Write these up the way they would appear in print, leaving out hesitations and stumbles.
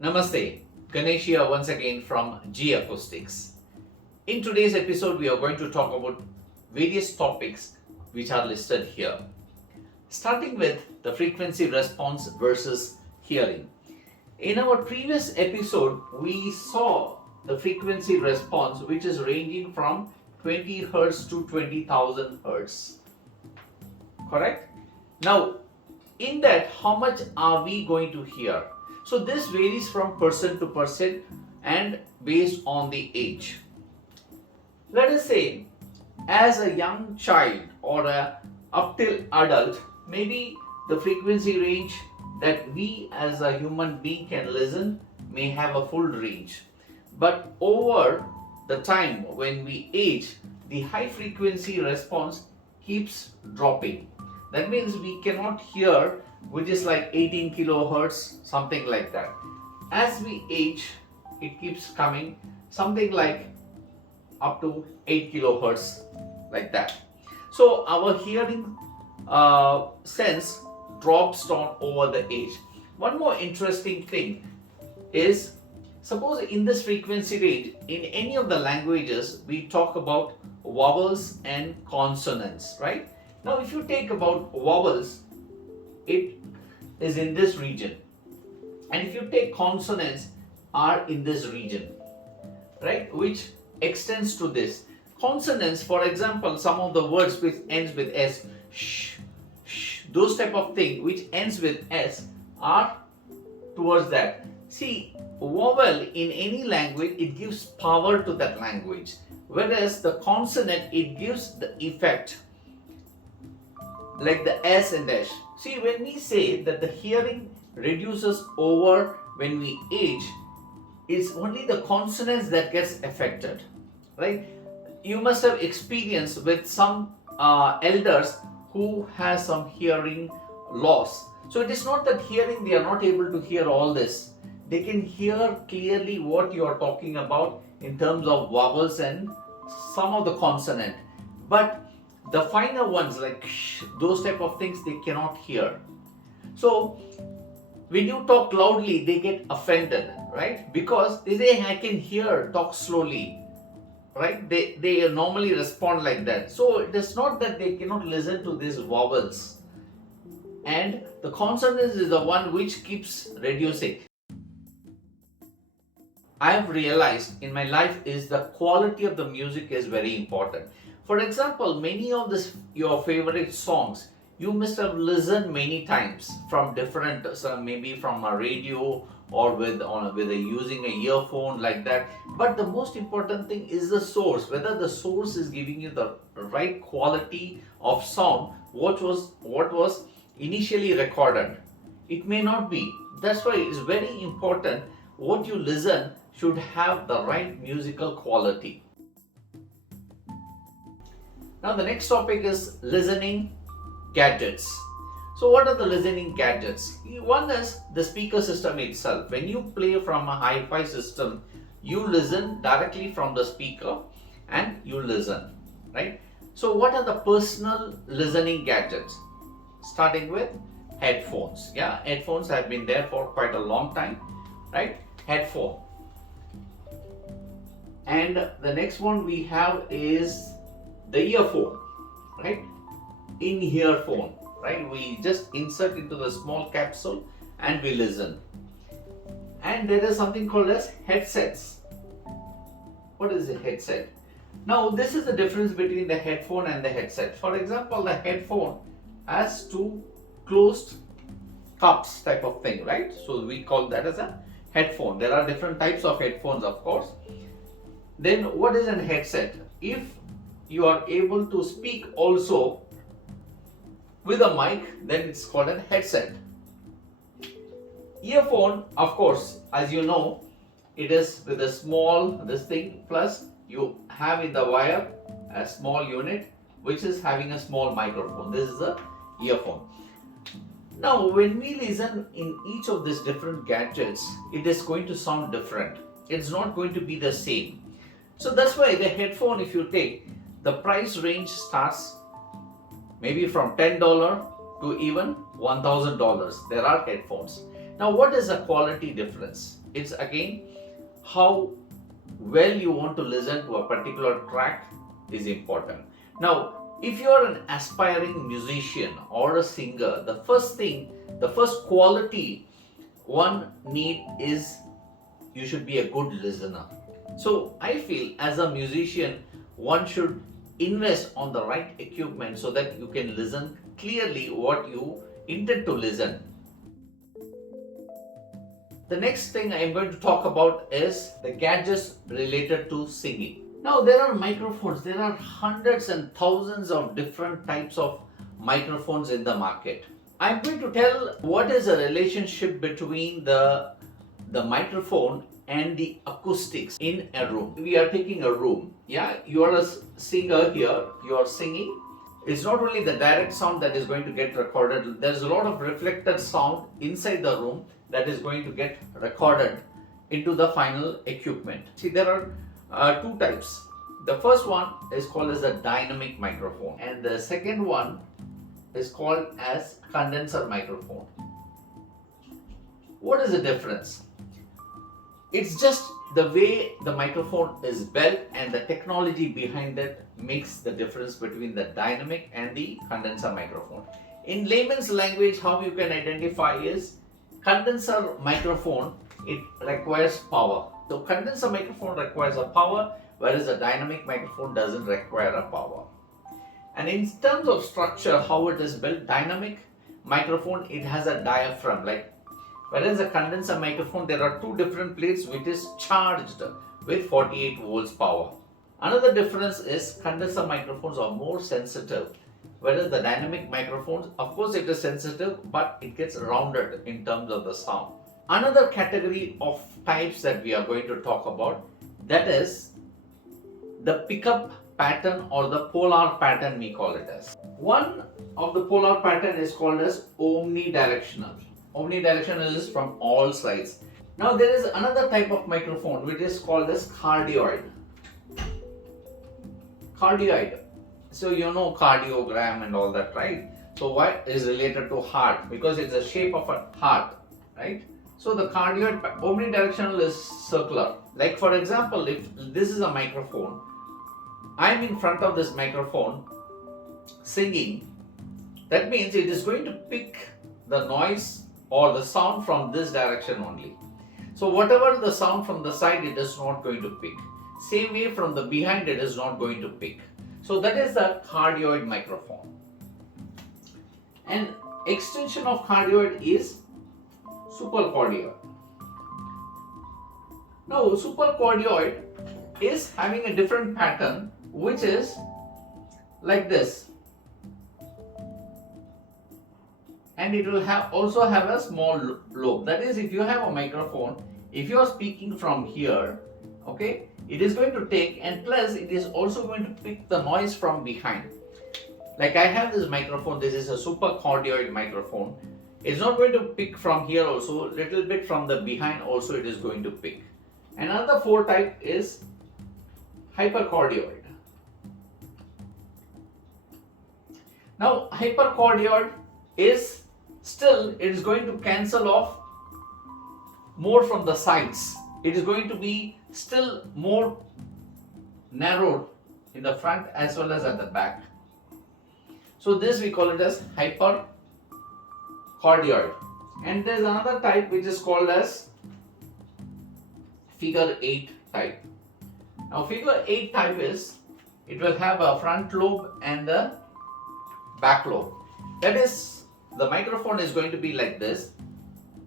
Namaste, Ganesh here once again from G-Acoustics. In today's episode, we are going to talk about various topics which are listed here. Starting with the frequency response versus hearing. In our previous episode, we saw the frequency response which is ranging from 20 Hertz to 20,000 Hertz. Correct? Now, in that, how much are we going to hear? So this varies from person to person and based on the age. Let us say, as a young child or a up till adult, maybe the frequency range that we as a human being can listen may have a full range. But over the time when we age, the high frequency response keeps dropping. That means we cannot hear which is like 18 kilohertz, something like that. As we age, it keeps coming something like up to 8 kilohertz, like that. So our hearing sense drops down over the age. One more interesting thing is, suppose in this frequency range, in any of the languages, we talk about vowels and consonants, right? Now, if you take about vowels, it is in this region, and if you take consonants, are in this region, right, which extends to this. Consonants, for example, some of the words which ends with s, sh, sh, those type of thing which ends with s are towards that. See, vowel in any language, it gives power to that language, whereas the consonant, it gives the effect, like the s and dash. See, when we say that the hearing reduces over when we age, it's only the consonants that gets affected, right? You must have experienced with some elders who has some hearing loss. So it is not that hearing, they are not able to hear all this. They can hear clearly what you are talking about in terms of vowels and some of the consonant. But the finer ones like sh, those type of things, they cannot hear. So when you talk loudly, they get offended, right? Because they say, I can hear, talk slowly, right? They normally respond like that. So it is not that they cannot listen to these vowels. And the consonants is the one which keeps reducing. I have realized in my life is the quality of the music is very important. For example, many of your favorite songs, you must have listened many times from different, maybe from a radio or with using a earphone like that. But the most important thing is the source, whether the source is giving you the right quality of sound, what was initially recorded. It may not be. That's why it's very important what you listen should have the right musical quality. Now the next topic is listening gadgets. So what are the listening gadgets? One is the speaker system itself. When you play from a hi-fi system, you listen directly from the speaker and you listen, right? So what are the personal listening gadgets? Starting with headphones. Yeah, headphones have been there for quite a long time, right? Headphone. And the next one we have is the earphone, right? In-ear phone, right? We just insert into the small capsule and we listen. And there is something called as headsets. What is a headset? Now, this is the difference between the headphone and the headset. For example, the headphone has two closed cups type of thing, right? So we call that as a headphone. There are different types of headphones, of course. Then what is a headset? If you are able to speak also with a mic, then it's called a headset. Earphone, of course, as you know, it is with a small this thing, plus you have in the wire a small unit which is having a small microphone. This is a earphone. Now when we listen in each of these different gadgets, it is going to sound different. It's not going to be the same. So that's why the headphone, if you take, the price range starts maybe from $10 to even $1,000. There are headphones. Now, what is the quality difference? It's again how well you want to listen to a particular track is important. Now, if you are an aspiring musician or a singer, the first quality one need is you should be a good listener. So I feel as a musician, one should invest on the right equipment so that you can listen clearly what you intend to listen. The next thing I am going to talk about is the gadgets related to singing. Now there are microphones, there are hundreds and thousands of different types of microphones in the market. I am going to tell what is the relationship between the microphone and the acoustics in a room. We are taking a room, you are a singer here, you are singing. It's not only the direct sound that is going to get recorded, there's a lot of reflected sound inside the room that is going to get recorded into the final equipment. See, there are two types. The first one is called as a dynamic microphone, and the second one is called as condenser microphone. What is the difference? It's just the way the microphone is built, and the technology behind it makes the difference between the dynamic and the condenser microphone. In layman's language, how you can identify is condenser microphone, it requires power. So condenser microphone requires a power, whereas a dynamic microphone doesn't require a power. And in terms of structure, how it is built, dynamic microphone, it has a diaphragm, whereas a condenser microphone, there are two different plates which is charged with 48 volts power. Another difference is condenser microphones are more sensitive, whereas the dynamic microphones, of course it is sensitive, but it gets rounded in terms of the sound. Another category of types that we are going to talk about, that is the pickup pattern or the polar pattern, we call it as. One of the polar pattern is called as omnidirectional. Omnidirectional is from all sides. Now there is another type of microphone which is called as cardioid. Cardioid. So you know cardiogram and all that, right? So what is related to heart? Because it's the shape of a heart, right? So the cardioid omnidirectional is circular. Like for example, if this is a microphone, I am in front of this microphone singing, that means it is going to pick the noise or the sound from this direction only. So whatever the sound from the side, it is not going to pick. Same way from the behind, it is not going to pick. So that is the cardioid microphone. And extension of cardioid is supercardioid. Now supercardioid is having a different pattern, which is like this. And it will also have a small lobe. That is, if you have a microphone, if you are speaking from here, okay, it is going to take, and plus it is also going to pick the noise from behind. Like I have this microphone, this is a supercardioid microphone. It's not going to pick from here also, little bit from the behind also it is going to pick. Another fourth type is hypercardioid. Now hypercardioid is still, it is going to cancel off more from the sides. It is going to be still more narrowed in the front as well as at the back. So this we call it as hypercardioid. And there is another type which is called as figure 8 type. Now figure 8 type is, it will have a front lobe and a back lobe. That is, the microphone is going to be like this.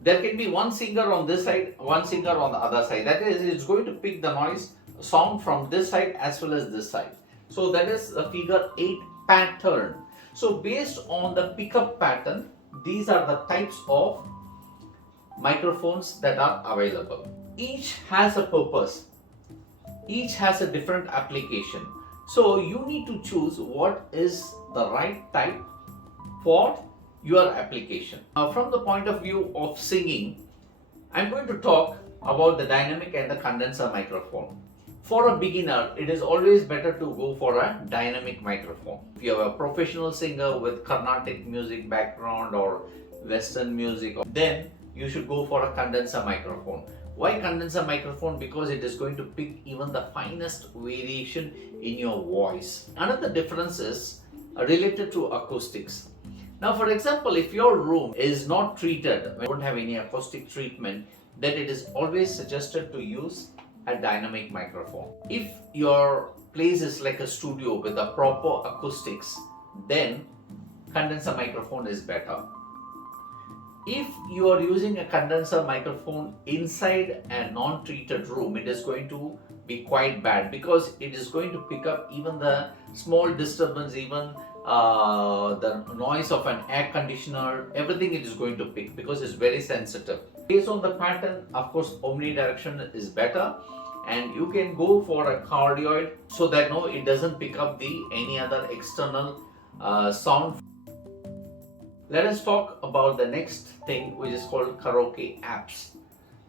There can be one singer on this side, one singer on the other side. That is, it's going to pick the noise sound from this side as well as this side. So that is a figure 8 pattern. So based on the pickup pattern, these are the types of microphones that are available. Each has a purpose. Each has a different application. So you need to choose what is the right type for your application. Now, from the point of view of singing, I'm going to talk about the dynamic and the condenser microphone. For a beginner, it is always better to go for a dynamic microphone. If you have a professional singer with Carnatic music background or Western music, then you should go for a condenser microphone. Why condenser microphone? Because it is going to pick even the finest variation in your voice. Another difference is related to acoustics. Now, for example, if your room is not treated, don't have any acoustic treatment, then it is always suggested to use a dynamic microphone. If your place is like a studio with a proper acoustics, then condenser microphone is better. If you are using a condenser microphone inside a non-treated room, it is going to be quite bad because it is going to pick up even the small disturbance, even the noise of an air conditioner, everything it is going to pick because it's very sensitive. Based on the pattern, of course, omnidirectional is better, and you can go for a cardioid so that no, it doesn't pick up any other external sound. Let us talk about the next thing, which is called karaoke apps.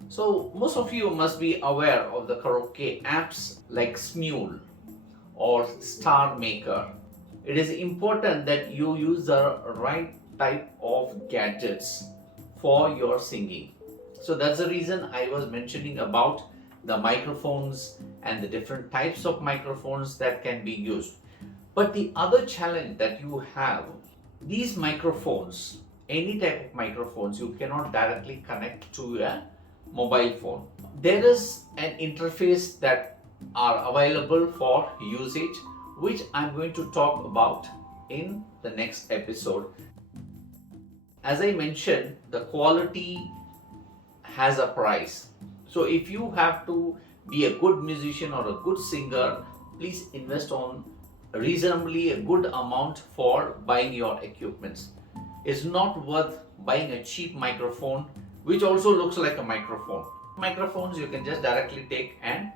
So most of you must be aware of the karaoke apps like Smule or Star Maker. It is important that you use the right type of gadgets for your singing. So that's the reason I was mentioning about the microphones and the different types of microphones that can be used. But the other challenge that you have, these microphones, any type of microphones, you cannot directly connect to a mobile phone. There is an interface that are available for usage, which I'm going to talk about in the next episode. As I mentioned, the quality has a price. So if you have to be a good musician or a good singer, please invest on reasonably a good amount for buying your equipments. It's not worth buying a cheap microphone which also looks like a microphone. Microphones you can just directly take and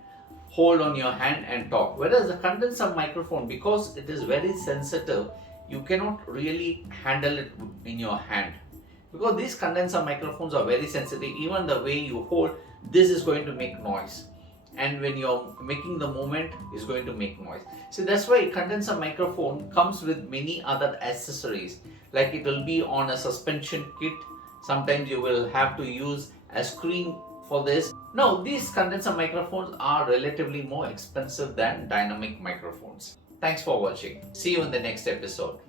hold on your hand and talk, whereas the condenser microphone, because it is very sensitive, you cannot really handle it in your hand, because these condenser microphones are very sensitive. Even the way you hold this is going to make noise, and when you're making the movement is going to make noise. So that's why condenser microphone comes with many other accessories, like it will be on a suspension kit. Sometimes you will have to use a screen for this. Now these condenser microphones are relatively more expensive than dynamic microphones. Thanks for watching. See you in the next episode.